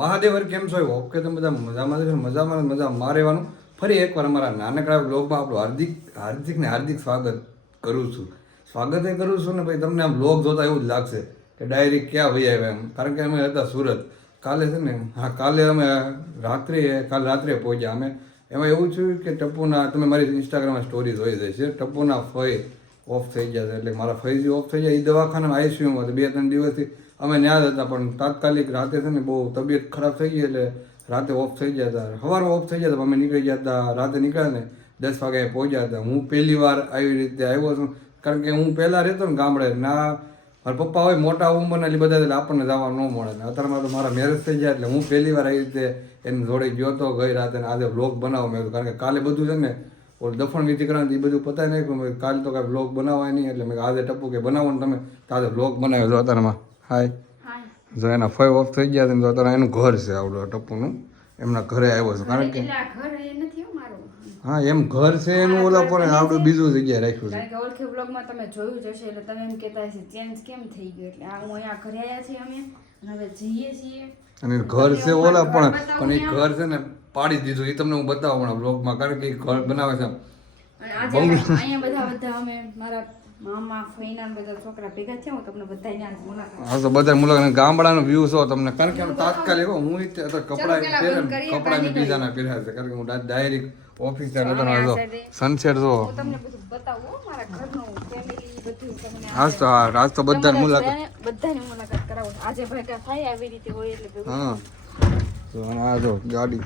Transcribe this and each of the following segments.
મહાદેવર કેમ છો? ઓકે તમે બધા મજામાં છે? મજા મારેવાનું ફરી એકવાર અમારા નાનકડા બ્લોગમાં આપણું હાર્દિક સ્વાગત કરું છું. સ્વાગત એ કરું છું ને ભાઈ, તમને આમ બ્લોગ જોતા એવું જ લાગશે કે ડાયરેક્ટ ક્યાં વહી આવ્યા એમ. કારણ કે અમે હતા સુરત કાલે છે ને. કાલે અમે કાલ રાત્રે પહોંચ્યા અમે. એમાં એવું થયું કે ટપ્પુના, તમે મારી ઇન્સ્ટાગ્રામમાં સ્ટોરી જોઈ જાય છે, ટપ્પુના ફઈ ઓફ થઈ ગયા છે. એટલે મારા ફઈજી ઓફ થઈ ગયા, એ દવાખાનામાં આઈસીયુમાં હતા 2-3 દિવસથી. અમે ત્યાં જ હતા, પણ તાત્કાલિક રાતે છે ને બહુ તબિયત ખરાબ થઈ ગઈ એટલે રાતે ઓફ થઈ ગયા હતા. સવારમાં ઓફ થઈ ગયા હતા, અમે નીકળી ગયા હતા. રાતે નીકળ્યા ને 10 વાગે પહોંચ્યા હતા. હું પહેલી વાર આવી રીતે આવ્યો છું, કારણ કે હું પહેલાં રહેતો ને ગામડે ના, મારા પપ્પા હોય મોટા ઉંમરના એટલે બધા, એટલે આપણને જવા ન મળે. અત્યારમાં તો મારા મેરેજ થઈ ગયા એટલે હું પહેલી વાર આવી રીતે એની જોડે ગયો હતો ગઈ રાતે. આજે વ્લોગ બનાવો મેં, કારણ કે કાલે બધું છે ને ઓલ દફન વિધિ કરવાનું એ બધું પતાવી નાખ્યું. કાલે તો કાંઈ વ્લોગ બનાવવાય નહીં, એટલે મેં આજે ટપ્પુ કે બનાવો ને તમે, તો આજે વ્લોગ બનાવ્યો છો. અત્યારમાં હાય જો એના 5 ઓફ થઈ ગયા છે ને, તો અત્યારે એનું ઘર છે આવડું ટપ્પુનું, એમના ઘરે આવ્યો છું. કારણ કે હા એમ ઘર છે એનું, ઓલા પણ આવડું બીજું જગ્યાએ રાખ્યું છે. કારણ કે ઓળખી બ્લોગમાં તમે જોયું જ હશે, એટલે તમે એમ કહેતા હશે ચેન્જ કેમ થઈ ગયો. એટલે હું અહીંયા ઘરે આવ્યા છીએ અમે, અને હવે જઈએ છીએ. અને ઘર છે ઓલા પણ એ ઘર છે ને પાડી દીધું, એ તમને હું બતાવું હમણાં બ્લોગમાં. કારણ કે એ ઘર બનાવે છે અહીંયા બધા અમે મારા મામા ફઈના બધા છોકરા ભેગા થયા. હું તમને બધાને આજ મુલાકાત. હા તો બધા મુલાકાત ગામડાનો વ્યૂ છો તમને. કારણ કે તાત્કાલિક હું કપડા બીજાના પહેર્યા છે, કારણ કે હું ડાયરેક્ટ ઓફિસ સનસેટ જો હું તમને બધું બતાવું મારા ઘરનું ફેમિલી બધું તમને. આજ તો બધાની મુલાકાત કરાવું. આજે ભેગા થાય આવી રીતે હોય એટલે ભેગું. હા તો આ જો ગાડી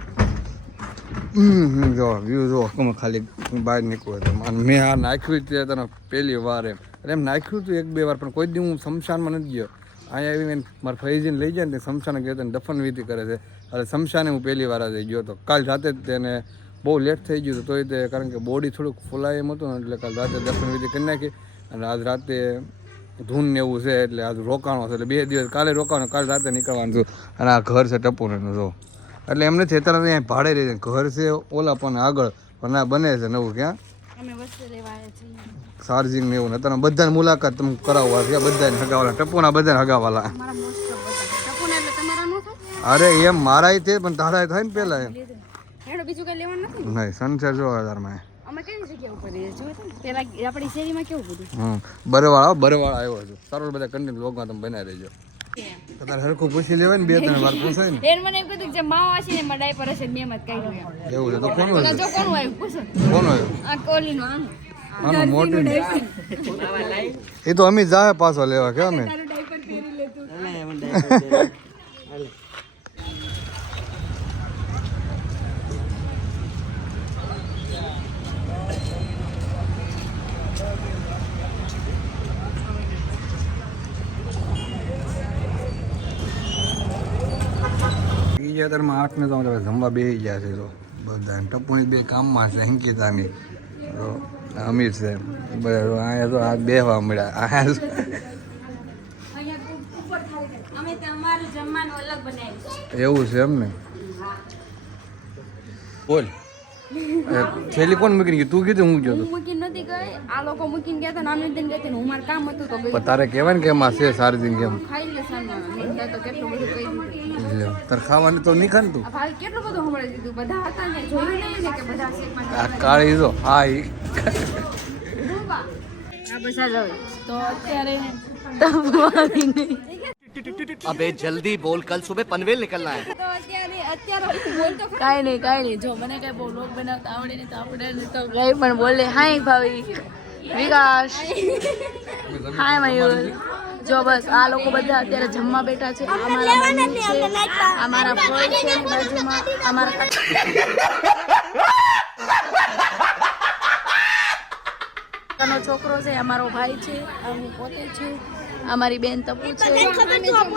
જો વ્યૂ જો તમે ખાલી બહાર નીકળો તો મેં આ નાખ્યું જ તને પહેલી વાર એમ. એટલે એમ નાખ્યું હતું 1-2 વાર, પણ કોઈ દી હું શમશાનમાં નથી ગયો. અહીંયા આવીને મારા ફૈજીને લઈ જાય ને શમશાને ગયો તો દફન વિધિ કરે છે. એટલે શમશાને હું પહેલી વાર આજે ગયો હતો. કાલ રાતે જ તેને બહુ લેટ થઈ ગયું હતું, તોય તે કારણ કે બોડી થોડુંક ફૂલાય એમ હતું ને, એટલે કાલ રાતે દફન વિધિ કરી નાખી. અને આજ રાતે ધૂન ને એવું છે એટલે આજ રોકાણો છે. એટલે 2 દિવસ કાલે રોકાણો, કાલ રાતે નીકળવાનું છું. અને આ ઘર છે ટપ્પુનું જો. એટલે એમ નથી અત્યારે અહીંયા ભાડે રહી છે. ઘર છે ઓલા પણ આગળ, પણ આ બને છે નવું. ક્યાં અમે વસ્તુ લેવા આવ્યા છીએ ચાર્જિંગ ને એવું. અત્યારે બધાની મુલાકાત તમે કરાવવા છે, બધાને હગાવાલા, ટપ્પુના બધાને હગાવાલા. મારા મોસ્ટ ઓફ બધા ટપુના એટલે તમારા નો થાય. અરે એમ મારાય છે, પણ તારાય થાય ને પેલા એમ. હેડો બીજું કઈ લેવાનું નથી. નહીં સનસેટ જો હજારમાં અમે કઈ જગ્યા ઉપર રહીએ જો પેલા આપણી શેરીમાં કેવું બધું. બરવાળા આવ્યો છું. સારું બધા કન્ટિન્યુ બ્લોગમાં તમે બનાવી રહેજો. તારે હરખું પૂછી લેવાય ને 2-3 વાર પૂછાય ને. એન મને એમ કીધું કે જે માવા છે ને એમાં ડાયપર હશે મેં મત કાઢ્યું એમ. એવું છે તો કોણ જો કોનું આવ્યું પૂછો. કોણ આવ્યું? આ કોલીનો આમ આનું મોટું એ તો અમે જાય પાછો લેવા કે અમે તારું ડાયપર પહેરી લેતું. બીજા તરમાં 8 ને તો જમવા બેસી ગયા છે. તો બધા ટપ્પુની 2 કામમાં છે, અંકિતાની તો અમીર છે બધા. અહીંયા તો આ બેહવા મળ્યા. અહીંયા ઉપર થાળી અમે તે અમારું જમવાનું અલગ બનાવ્યું. એવું છે એમ ને. બોલ છેલ્લી કોણ મૂકીને ગઈ? તું કીધું હું ગયો હું મૂકીને નથી ગઈ, આ લોકો મૂકીને ગયા હતા ને આમને ગઈ હતી ને હું મારું કામ હતું તો ગઈ. પણ તારે કહેવાય ને કે એમાં છે ચાર્જિંગ કેમ. ખાઈ લે સાંજના મેં તો કેટલું બધું કહી દીધું. તારે ખાવાની તો નહીં ખાને તું. આ ભાઈ કેટલું બધું સંભળાવી દીધું. બધા હતા ને જોયું નહીં ને કે બધા શેકમાં આ કાળી જો હા ઈ આ બધા જ હવે તો અત્યારે अबे जल्दी बोल, कल सुबह पनवेल निकलना है. તો અત્યારે હું બોલતો કાંઈ નહીં જો મને કઈ બહુ લોક બનાવતા આવડે ને તો આપણે તો કઈ પણ બોલે. હાય ભાવી વિકાસ, હાય મયુર. જો બસ આ લોકો બધા અત્યારે જમવા બેઠા છે. અમારા મમ્મી છે, અમારા ફોઈ છે બાજુમાં, અમારા કાકાનો છોકરો છે, અમારો ભાઈ છે, હું પોતે છું, અમારી બેન તપુ છે,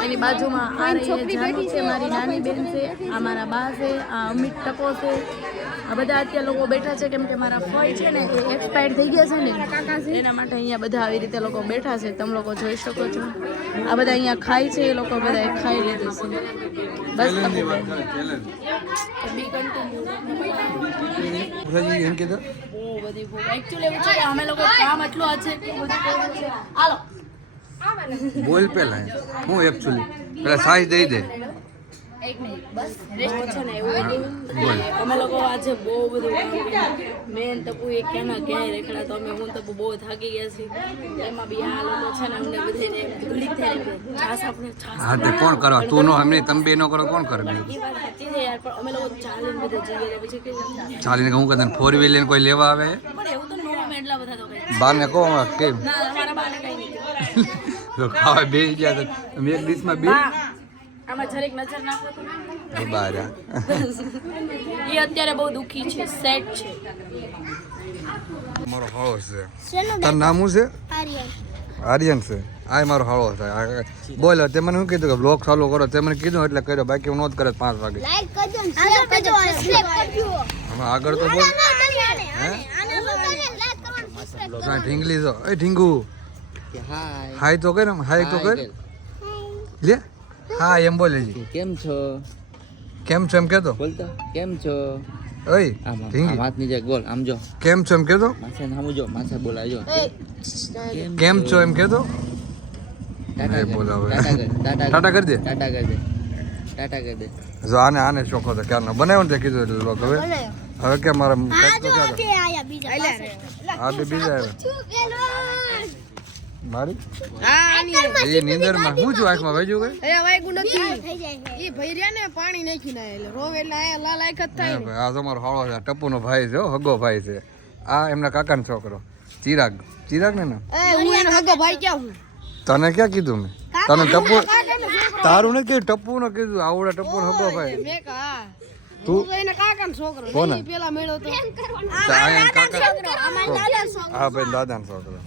એની બાજુમાં આ રહી જાનુ છે, મારી નાની બેન છે, આ મારા બા છે, આ અમિત ટકો છે. આ બધા અત્યારે લોકો બેઠા છે કેમ કે મારા ફોઈ છે ને એ એક્સપાયર થઈ ગયા છે ને કાકા છે, એના માટે અહીંયા બધા આવી રીતે લોકો બેઠા છે. તમે લોકો જોઈ શકો છો આ બધા અહીંયા ખાય છે. એ લોકો બધા ખાઈ લીધું છે. બસ બહુ બધી ભૂખ એકચ્યુઅલી એવું છે કે અમે લોકો કામ એટલું છે કે બધું કર્યું છે. હાલો બોલ પેલા હું એકચ્યુઅલી પેલા સાઈઝ દઈ દે. એક મિનિટ બસ રેસ્ટ છે ને એવું અમે લોકો આજે બહુ બધું કામ કર્યું મેન તપુ એક ક્યાંય રેખડા તો અમે હું તપુ બહુ થાકી ગયા છીએ એમાં બી આ લોકો છે ને અમને બધાને ઘડીક થાય છાસ આપણે છાસ હા તે કોણ કરો તું નો અમને તમે બે નો કરો કોણ કરે એ વાત સાચી છે યાર પણ અમે લોકો ચાલીને બધે જઈએ પછી કે ચાલીને હું કદાચ 4 વ્હીલ લઈને કોઈ લેવા આવે પણ એવું તો નો અમે એટલા બધા તો કઈ બાર ને કહો કેમ ના અમારા બાને કઈ નહીં તો ખાવા બે ગયા તો તમે એક ડીશમાં બે આમાં જરીક નજર નાખો તો બાર એ અત્યારે બહુ દુખી છે સેટ છે મારો હાળો છે તારું નામ શું છે આર્યન છે આ મારો હાળો છે બોલ તે મને શું કીધું કે બ્લોગ ચાલુ કરો તે મને કીધું એટલે કર્યો બાકી હું નોંધ કરે 5 વાગે લાઈક કરજો શેર કરજો સબસ્ક્રાઇબ કરજો હવે આગળ તો બોલ હા ઢીંગલી તો એ ઢીંગુ હાય તો કર હાય તો કર લે હા એમ બોલે છે કેમ છો કેમ છો એમ કેતો બોલતો કેમ છો ઓય આમ ઢીંગી હાથ નીચે બોલ આમ જો કેમ છો એમ કેતો માથે નામ જો માથે બોલાજો કેમ છો એમ કેતો ટાટા નહીં બોલાવે. ટાટા ટાટા કરી દે ટાટા કરી દે ટાટા કરી દે જો આને શોખો તો ક્યારનો બનાવ્યો ને તે કીધું એટલે લોક હવે હવે કે મારા કાંઈક તો ક્યાં તે આયા બીજા પાસે આ બે બીજા આવ્યા શું કેલો મારી એ નીંદરમાં હું છું આંખમાં વાગ્યું કઈ થઈ જાય ઈ ભૈર્યા ને પાણી નાખી ના એટલે રોવે એટલે આ લાલ આંખ જ થાય હા ભાઈ, આ તો મારો હાળો છે ટપ્પુનો ભાઈ છે હો, હગો ભાઈ છે આ એમના કાકાનો છોકરો ચિરાગ ચિરાગ ને નામ હું એનો હગો ભાઈ ક્યાં હું તને ક્યાં કીધું મેં તને ટપ્પુ તારું ને કીધું ટપ્પુ નો કીધું આવડા ટપ્પુ નો હગો ભાઈ મેં કહા તું હું તો એના કાકાનો છોકરો કોને? ઈ પેલા મેળો તો તો આયા કાકા અમાર દાદા છોકરો હા ભાઈ દાદાનો છોકરો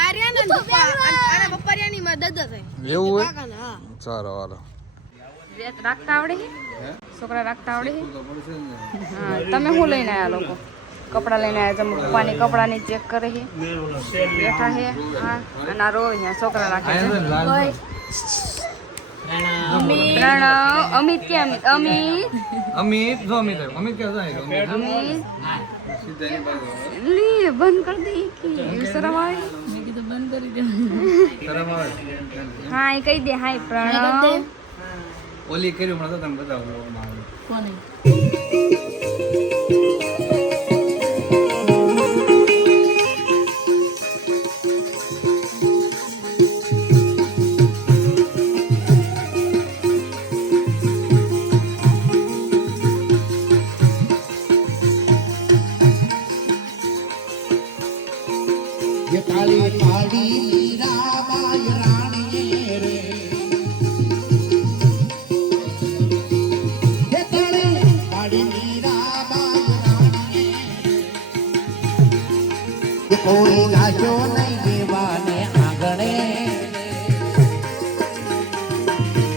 આ રહ્યા ને પપ્પા અને પપ્પારિયાની માં દાદા થાય એવું હોય કાકાના હા સારો હાલો રાખતા આવડે છે છોકરા રાખતા આવડે છે હા તમે શું લઈને આવ્યા લોકો કપડાં લઈને આવ્યા તમે પપ્પાની કપડાની ચેક કરે છે બેઠા છે હા અને આ રોજ અહીંયા છોકરા રાખે છે ઓય. પ્રણવ અમિત ક્યાં અમિત અમિત જો અમિત અમિત ક્યાં જાય અમિત લી બંધ કરી દે કે શરમ આવે મેં કીધું બંધ કરી દે શરમ આવે હા એ કહી દે હાય પ્રણવ ઓલી કર્યું મને તો તને બતાવું કોને કોઈ ગાજો નહીં દેવાને આંગણે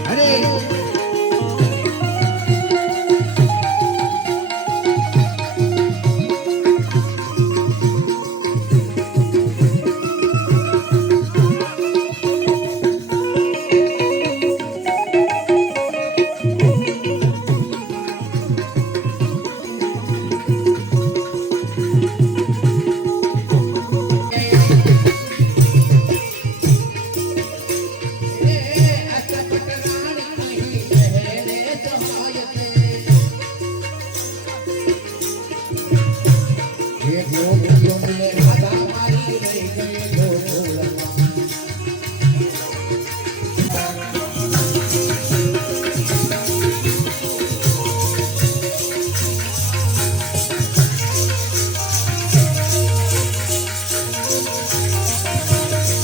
અરે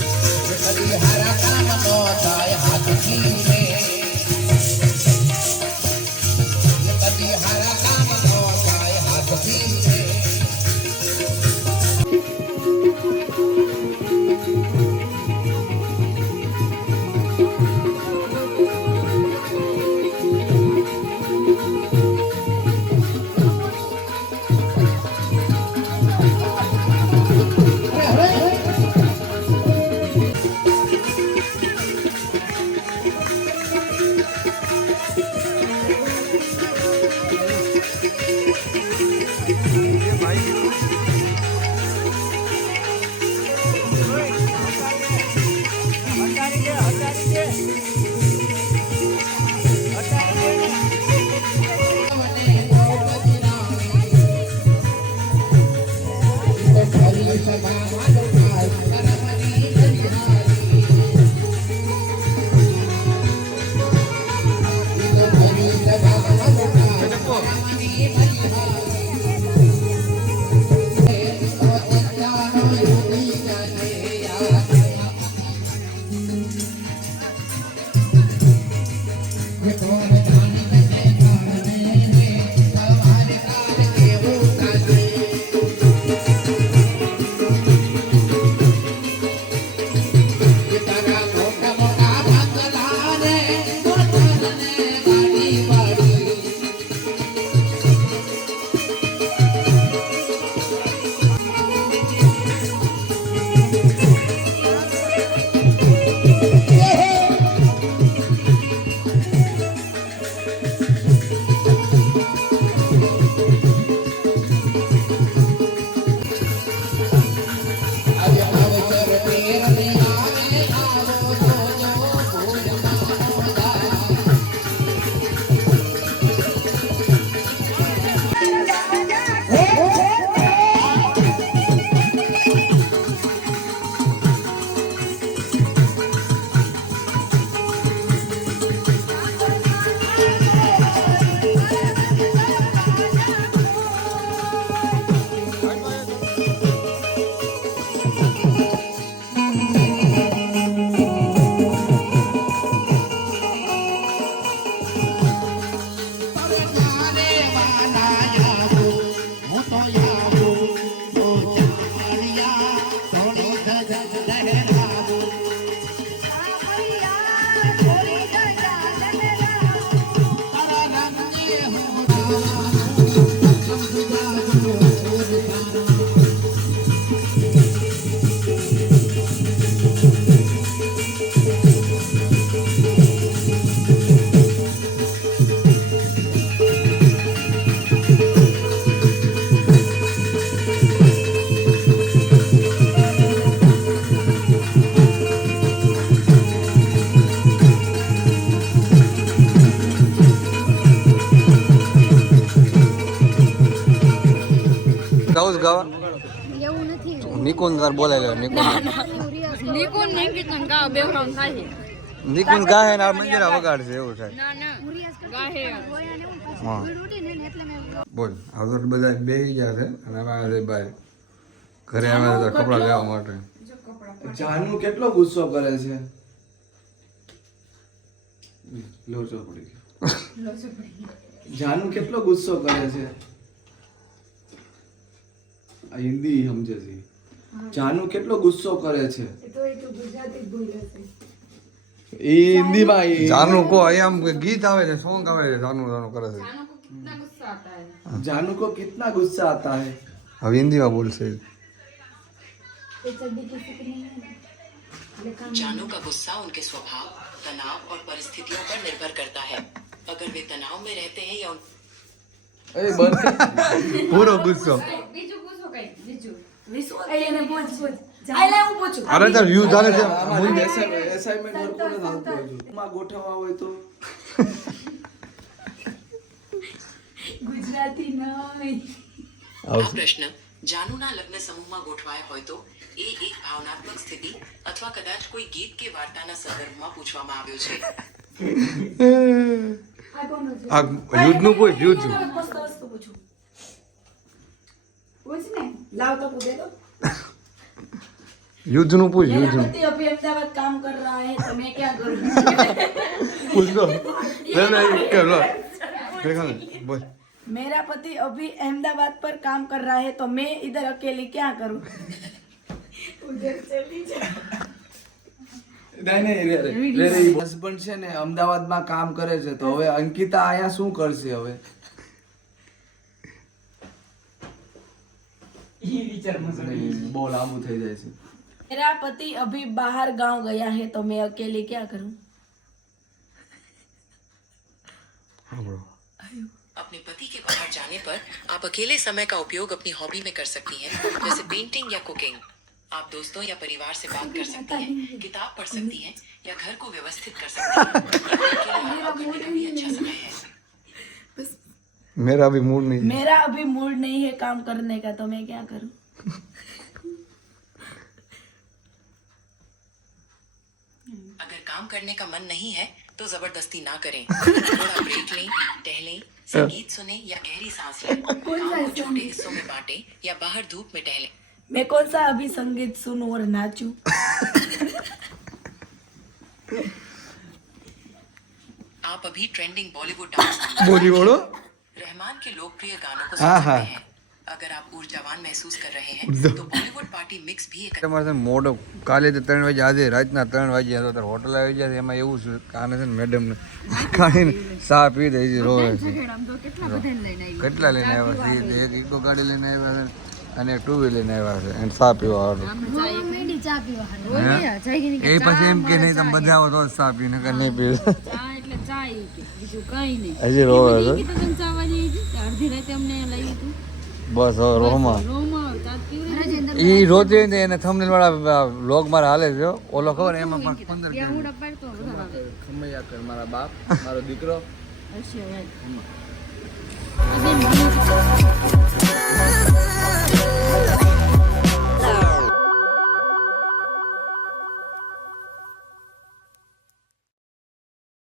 હરા કામ નો થાય હાથથી રે કદી હરા કામ નો થાય હાથથી રે હટાવી દે ये कौन जानते हैं जानने हमारे काल देवों का दे ये तारा मोटा मोटा बंगला रे मोटर ने गाड़ी बाड़ी आज अवसर तेर में आवे आवो तो भूल मानोदा परगाने वाला यादो वो तो यादो तो चालिया थोड़ी धज लहराबो तारा रंगे हो જાઉં જ ગાવા એવું નથી નિકુંજ તાર બોલાય લે નિકુંજ નિકુન ને કીર્તન ગાવ બે રાઉન્ડ થાય નિકુંજ ગાહે ને આ મંજીરા વગાડશે એવું થાય ના ના ગાહે હા બોલ હવે તો બધા બેસી ગયા છે અને હવે આવે છે બહાર ઘરે આવ્યા હતા કપડાં લેવા માટે જાનુ કેટલો ગુસ્સો કરે છે લોચો પડી ગયો જાનુ કેટલો ગુસ્સો કરે છે આ હિન્દી સમજે છે જાનુ કેટલો ગુસ્સો કરે છે એ હિન્દીમાં જાનું કો અહીંયા આમ ગીત આવે છે સોંગ આવે છે જાનું જાનું કરે છે જાનુ કો કિतना गुस्सा आता है હવે હિન્દીમાં બોલશે जानू का गुस्सा उनके स्वभाव, तनाव और परिस्थितियों पर निर्भर करता है। अगर वे तनाव में रहते हैं या એ બંધ પૂરો ગુસ્સો બીજું પૂછો કઈ બીજું અરે તાર વ્યૂ ચાલે છે અમારી એસાઇનમેન્ટ વર્ક કોને આવતું હોય માં ગોઠવવા હોય તો આ પ્રશ્ન જાનુના લગ્ન સમૂહમાં ગોઠવાયા હોય તો એ એક ભાવનાત્મક સ્થિતિ અથવા કદાચ કોઈ ગીત કે વાર્તાના સંદર્ભમાં પૂછવામાં આવ્યો છે. આ યુદ્ધનું કોઈ યુદ્ધ યુદ્ધનું પૂછ યુદ્ધનું पति अभी अहमदाबाद काम कर रहा है तो मैं क्या करूं પૂછ લો नहीं कर लो देखा ना बोल मेरा पति अभी अहमदाबाद पर काम कर रहा है तो मैं इधर अकेली क्या करूं હસબન્ડ છે ને અમદાવાદમાં કામ કરે છે તો હવે અંકિતા આયા શું કરશે હવે બહુ લાંબુ થઈ જાય છે मेरा पति अभी बाहर गांव गया है तो मैं अकेली क्या करूं अपने पति के बाहर जाने पर आप अकेले समय का उपयोग अपनी हॉबी में कर सकती हैं, जैसे पेंटिंग या कुकिंग. आप दोस्तों या परिवार से बात कर सकती हैं, किताब पढ़ सकती हैं या घर को व्यवस्थित कर सकती हैं. अकेले आपको करने का भी अच्छा समय है. मेरा भी मूड नहीं मेरा अभी मूड नहीं है काम करने का तो मैं क्या करूं अगर काम करने का मन नहीं है तो जबरदस्ती ना करें. थोड़ा ब्रेक लें, टहलें, संगीत सुने या गहरी सांस लें. काम को छोटे हिस्सों में बांटें या बाहर धूप में टहलें. मैं कौन सा अभी संगीत सुनूं और नाचूं आप आप अभी ट्रेंडिंग बॉलीवुड डांस બોલી બોલો रहमान के लोकप्रिय गानों को हाँ, सुन हाँ। सकते हैं अगर आप ऊर्जावान महसूस कर रहे हैं तो बॉलीवुड पार्टी मिक्स भी एक તમારે છે ને મોડો કાલે તો 3 વાગે આજે રાતના 3 વાગે તો અત્યારે હોટલ આવી જાય છે. એમાં એવું છે કાને છે ને મેડમને કાઢીને ચા પી દે છે રોવે છે. કેટલા લઈને આવ્યા છે? એક ઇકો ગાડી લઈને આવ્યા છે અને એક ટુ વ્હીલર લઈને આવ્યા છે અને ચા પીવા વાળું. એ પછી એમ કે નહીં તમે બધા આવો તો જ ચા પીને કે નહીં પીવે. હજી રોવે છે બસ હવે રોમાં ઈ રોતી હોય ને એને થંબનેલ વાળા વ્લોગ મારા હાલે છે હો. ઓલો ખબર એમાં 15 ખમૈયા કર મારા બાપ મારો દીકરો